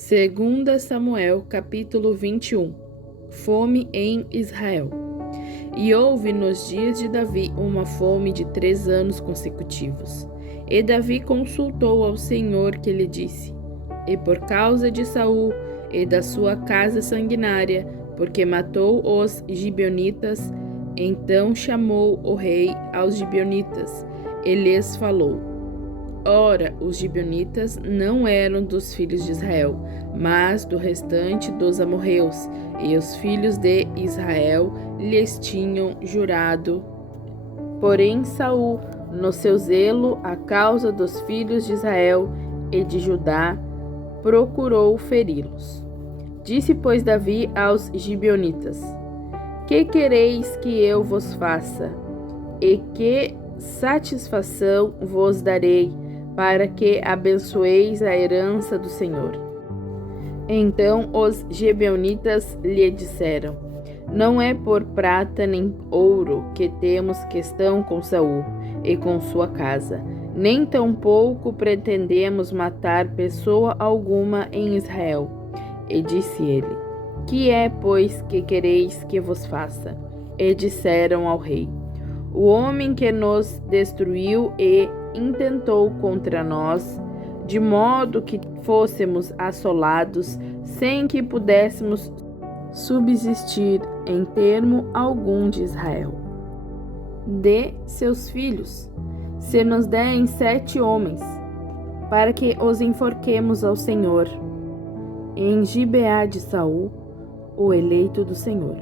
Segunda Samuel, capítulo 21. Fome em Israel. E houve nos dias de Davi uma fome de 3 anos consecutivos. E Davi consultou ao Senhor, que lhe disse: E por causa de Saul e da sua casa sanguinária, porque matou os gibeonitas, então chamou o rei aos gibeonitas e lhes falou: Ora, os gibeonitas não eram dos filhos de Israel, mas do restante dos amorreus, e os filhos de Israel lhes tinham jurado. Porém, Saul, no seu zelo à causa dos filhos de Israel e de Judá, procurou feri-los. Disse, pois, Davi aos gibeonitas: Que quereis que eu vos faça? E que satisfação vos darei, para que abençoeis a herança do Senhor? Então os gibeonitas lhe disseram: Não é por prata nem ouro que temos questão com Saul e com sua casa, nem tampouco pretendemos matar pessoa alguma em Israel. E disse ele: Que é, pois, que quereis que vos faça? E disseram ao rei: O homem que nos destruiu e intentou contra nós, de modo que fôssemos assolados, sem que pudéssemos subsistir em termo algum de Israel. De seus filhos, se nos derem 7 homens, para que os enforquemos ao Senhor, em Gibeá de Saul, o eleito do Senhor.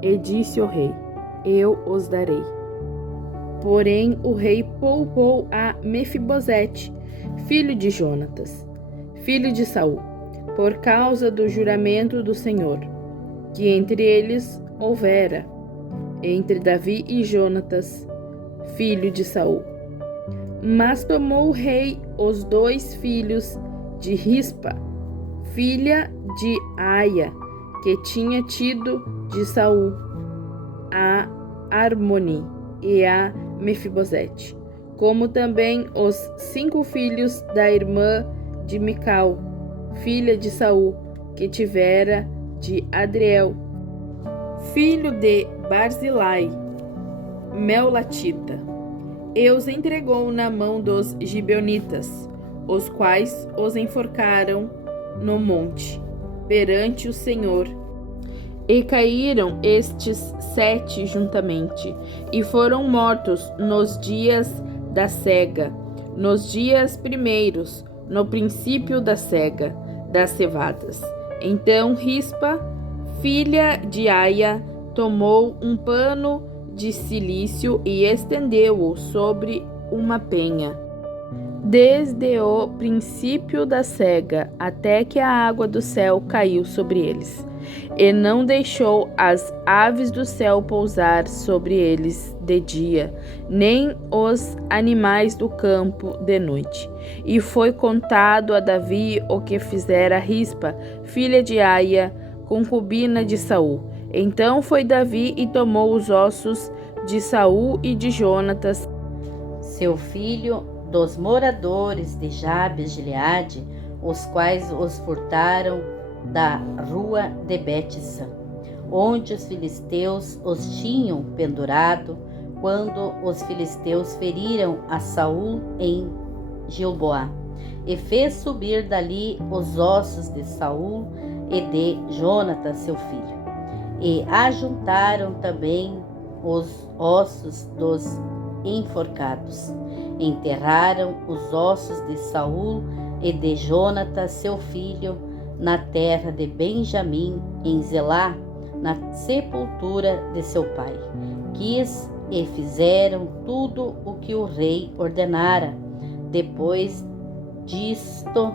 E disse o rei: Eu os darei. Porém, o rei poupou a Mefibosete, filho de Jonatas, filho de Saul, por causa do juramento do Senhor, que entre eles houvera, entre Davi e Jonatas, filho de Saul. Mas tomou o rei os 2 filhos de Rispa, filha de Aia, que tinha tido de Saul, a Armoni e a Mefibosete, como também os 5 filhos da irmã de Mical, filha de Saul, que tivera de Adriel, filho de Barzilai, Meolatita, e os entregou na mão dos gibeonitas, os quais os enforcaram no monte, perante o Senhor. E caíram estes 7 juntamente, e foram mortos nos dias da cega, nos dias primeiros, no princípio da cega, das cevadas. Então Rispa, filha de Aia, tomou um pano de cilício e estendeu-o sobre uma penha, desde o princípio da cega até que a água do céu caiu sobre eles. E não deixou as aves do céu pousar sobre eles de dia, nem os animais do campo de noite. E foi contado a Davi o que fizera Rispa, filha de Aia, concubina de Saul. Então foi Davi e tomou os ossos de Saul e de Jonatas, seu filho, dos moradores de Jabes de Gileade, os quais os furtaram da rua de Bet-san, onde os filisteus os tinham pendurado, quando os filisteus feriram a Saul em Gilboá, e fez subir dali os ossos de Saul e de Jonatas seu filho, e ajuntaram também os ossos dos enforcados. Enterraram os ossos de Saul e de Jonatas seu filho na terra de Benjamim, em Zelá, na sepultura de seu pai. Quis e fizeram tudo o que o rei ordenara. Depois disto,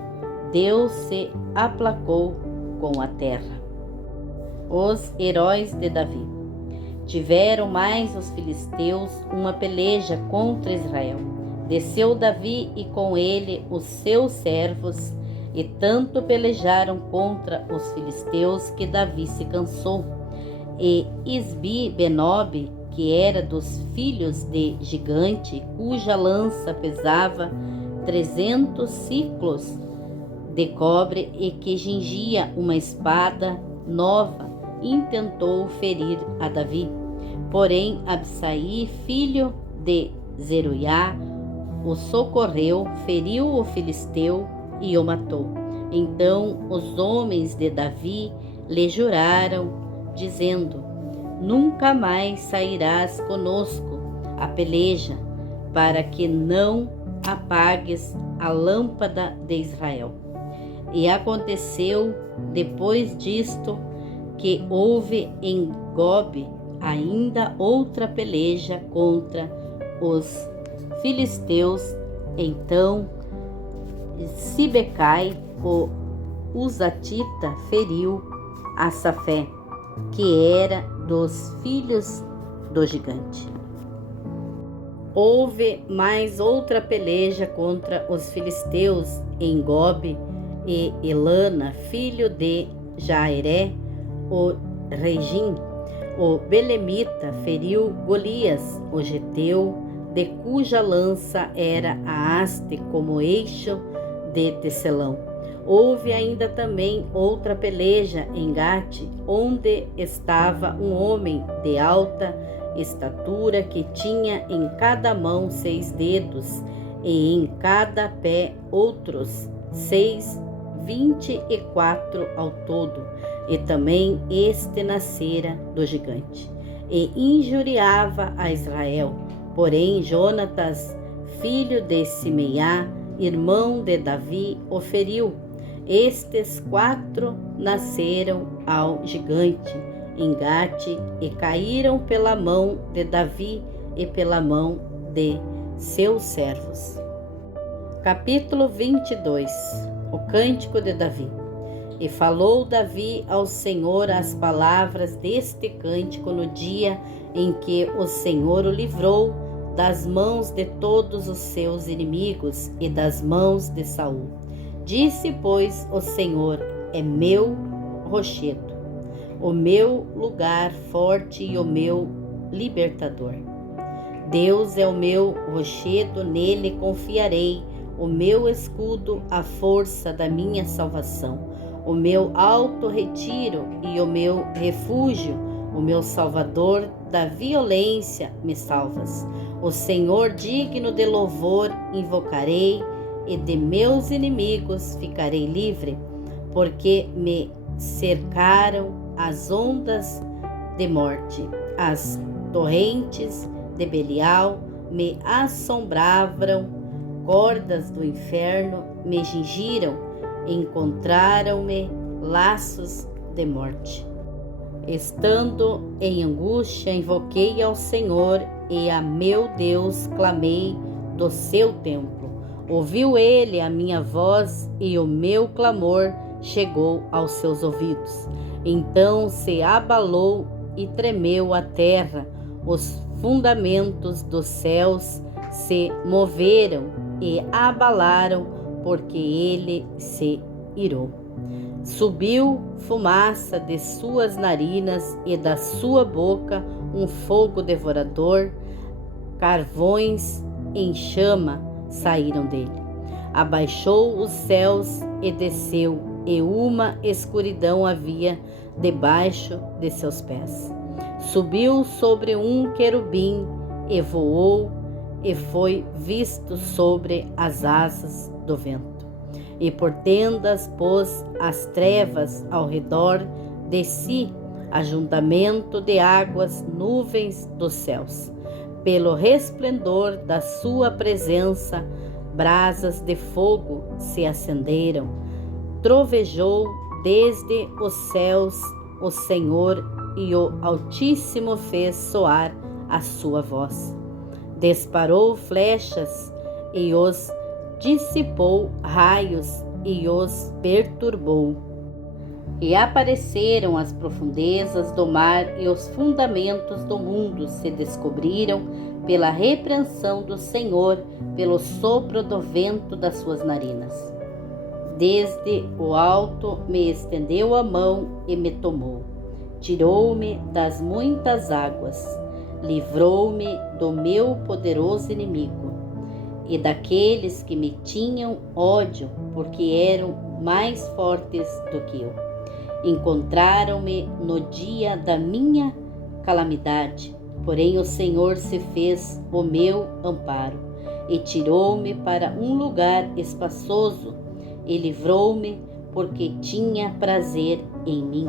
Deus se aplacou com a terra. Os heróis de Davi. Tiveram mais os filisteus uma peleja contra Israel. Desceu Davi e com ele os seus servos, e tanto pelejaram contra os filisteus que Davi se cansou. E Isbi-Benob, que era dos filhos de Gigante, cuja lança pesava 300 ciclos de cobre e que cingia uma espada nova, intentou ferir a Davi. Porém, Absai, filho de Zeruiá, o socorreu, feriu o filisteu e o matou. Então os homens de Davi lhe juraram, dizendo: nunca mais sairás conosco a peleja, para que não apagues a lâmpada de Israel. E aconteceu depois disto que houve em Gobe ainda outra peleja contra os filisteus. Então Sibecai, o Uzatita, feriu Asafé, que era dos filhos do gigante. Houve mais outra peleja contra os filisteus em Gobe, e Elana, filho de Jairé, o Regim, o Belemita, feriu Golias, o geteu, de cuja lança era a haste como eixo de tecelão. Houve ainda também outra peleja em Gate, onde estava um homem de alta estatura que tinha em cada mão 6 dedos e em cada pé outros 6, 24 ao todo. E também este nascera do gigante, e injuriava a Israel. Porém, Jonatas, filho de Simeiá, irmão de Davi, o feriu. Estes 4 nasceram ao gigante em Gate e caíram pela mão de Davi e pela mão de seus servos. Capítulo 22. O cântico de Davi. E falou Davi ao Senhor as palavras deste cântico no dia em que o Senhor o livrou das mãos de todos os seus inimigos e das mãos de Saul. Disse, pois, o Senhor: é meu rochedo, o meu lugar forte e o meu libertador. Deus é o meu rochedo, nele confiarei, o meu escudo, a força da minha salvação, o meu alto retiro e o meu refúgio, o meu salvador da violência me salvas. O Senhor digno de louvor invocarei, e de meus inimigos ficarei livre, porque me cercaram as ondas de morte, as torrentes de Belial me assombravam, cordas do inferno me cingiram, encontraram-me laços de morte. Estando em angústia, invoquei ao Senhor, e a meu Deus clamei do seu templo. Ouviu ele a minha voz, e o meu clamor chegou aos seus ouvidos. Então se abalou e tremeu a terra, os fundamentos dos céus se moveram e abalaram, porque ele se irou. Subiu fumaça de suas narinas, e da sua boca um fogo devorador, carvões em chama saíram dele. Abaixou os céus e desceu, e uma escuridão havia debaixo de seus pés. Subiu sobre um querubim e voou, e foi visto sobre as asas do vento. E por tendas pôs as trevas ao redor de si, ajuntamento de águas, nuvens dos céus. Pelo resplendor da sua presença, brasas de fogo se acenderam. Trovejou desde os céus o Senhor, e o Altíssimo fez soar a sua voz. Disparou flechas e os dissipou, raios e os perturbou. E apareceram as profundezas do mar, e os fundamentos do mundo se descobriram pela repreensão do Senhor, pelo sopro do vento das suas narinas. Desde o alto me estendeu a mão e me tomou. Tirou-me das muitas águas, livrou-me do meu poderoso inimigo e daqueles que me tinham ódio, porque eram mais fortes do que eu. Encontraram-me no dia da minha calamidade, porém o Senhor se fez o meu amparo e tirou-me para um lugar espaçoso e livrou-me porque tinha prazer em mim.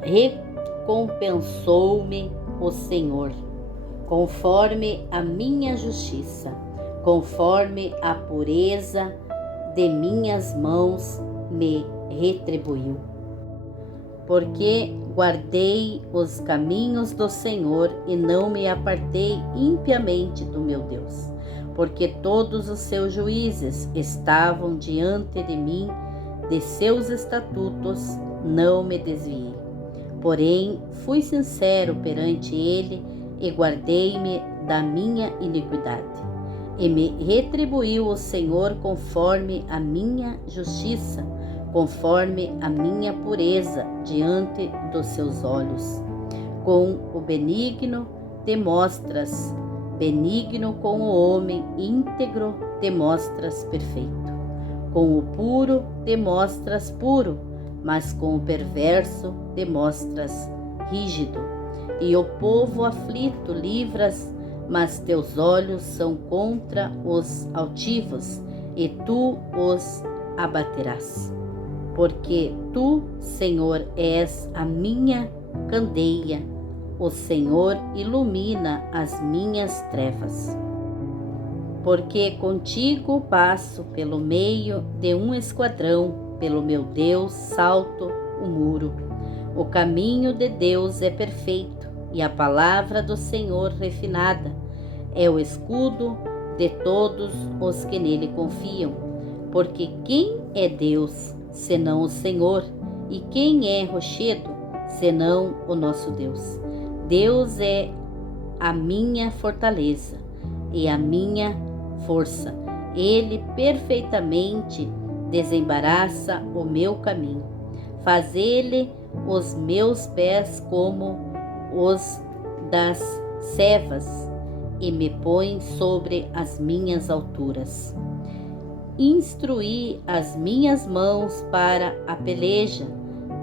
Recompensou-me o Senhor conforme a minha justiça, conforme a pureza de minhas mãos me retribuiu. Porque guardei os caminhos do Senhor e não me apartei impiamente do meu Deus, porque todos os seus juízes estavam diante de mim, de seus estatutos não me desviei. Porém, fui sincero perante ele e guardei-me da minha iniquidade. E me retribuiu o Senhor conforme a minha justiça, conforme a minha pureza diante dos seus olhos. Com o benigno te mostras benigno, com o homem íntegro te mostras perfeito. Com o puro te mostras puro, mas com o perverso te mostras rígido. E o povo aflito livras, mas teus olhos são contra os altivos, e tu os abaterás. Porque tu, Senhor, és a minha candeia, o Senhor ilumina as minhas trevas. Porque contigo passo pelo meio de um esquadrão, pelo meu Deus salto o muro. O caminho de Deus é perfeito, e a palavra do Senhor refinada é o escudo de todos os que nele confiam. Porque quem é Deus, senão o Senhor? E quem é rochedo, senão o nosso Deus? Deus é a minha fortaleza e a minha força. Ele perfeitamente desembaraça o meu caminho. Faz ele os meus pés como os das cevas e me põe sobre as minhas alturas. Instruí as minhas mãos para a peleja,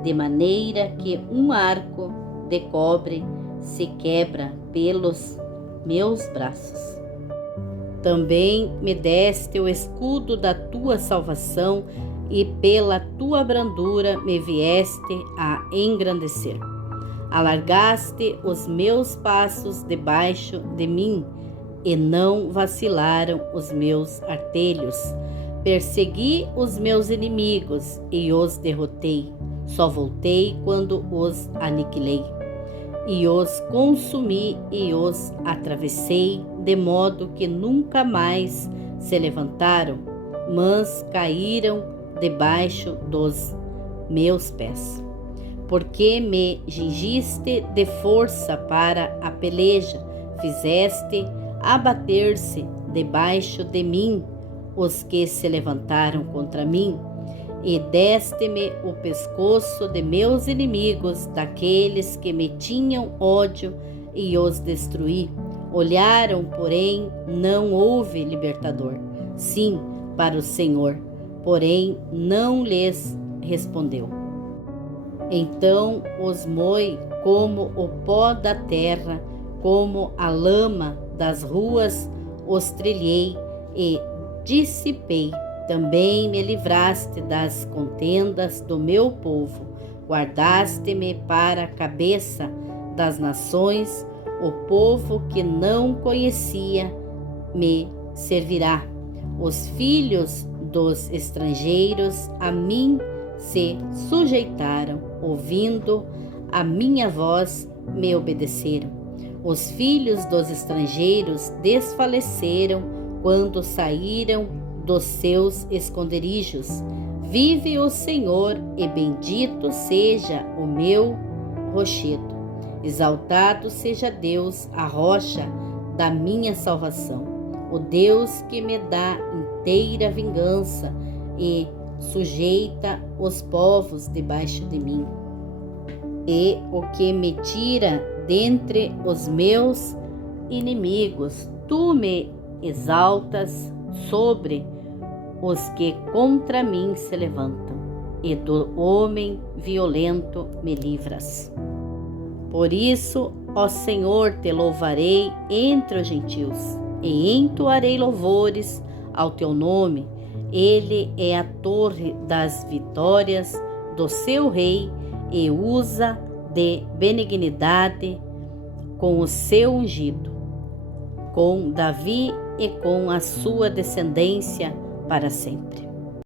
de maneira que um arco de cobre se quebra pelos meus braços. Também me deste o escudo da tua salvação, e pela tua brandura me vieste a engrandecer. Alargaste os meus passos debaixo de mim, e não vacilaram os meus artelhos. Persegui os meus inimigos e os derrotei. Só voltei quando os aniquilei. E os consumi e os atravessei, de modo que nunca mais se levantaram, mas caíram debaixo dos meus pés. Porque me gingiste de força para a peleja, fizeste abater-se debaixo de mim os que se levantaram contra mim, e deste-me o pescoço de meus inimigos, daqueles que me tinham ódio, e os destruí. Olharam, porém não houve libertador. Sim, para o Senhor, porém não lhes respondeu. Então os moí como o pó da terra, como a lama das ruas os trilhei e dissipei. Também me livraste das contendas do meu povo, guardaste-me para a cabeça das nações. O povo que não conhecia me servirá. Os filhos dos estrangeiros a mim se sujeitaram, ouvindo a minha voz me obedeceram. Os filhos dos estrangeiros desfaleceram quando saíram dos seus esconderijos. Vive o Senhor, e bendito seja o meu rochedo. Exaltado seja Deus, a rocha da minha salvação, o Deus que me dá inteira vingança e sujeita os povos debaixo de mim, e o que me tira dentre os meus inimigos. Tu me exaltas sobre os que contra mim se levantam. e do homem violento me livras. Por isso, ó Senhor, te louvarei entre os gentios, e entoarei louvores ao teu nome. Ele é a torre das vitórias do seu rei e usa de benignidade com o seu ungido, com Davi e com a sua descendência para sempre.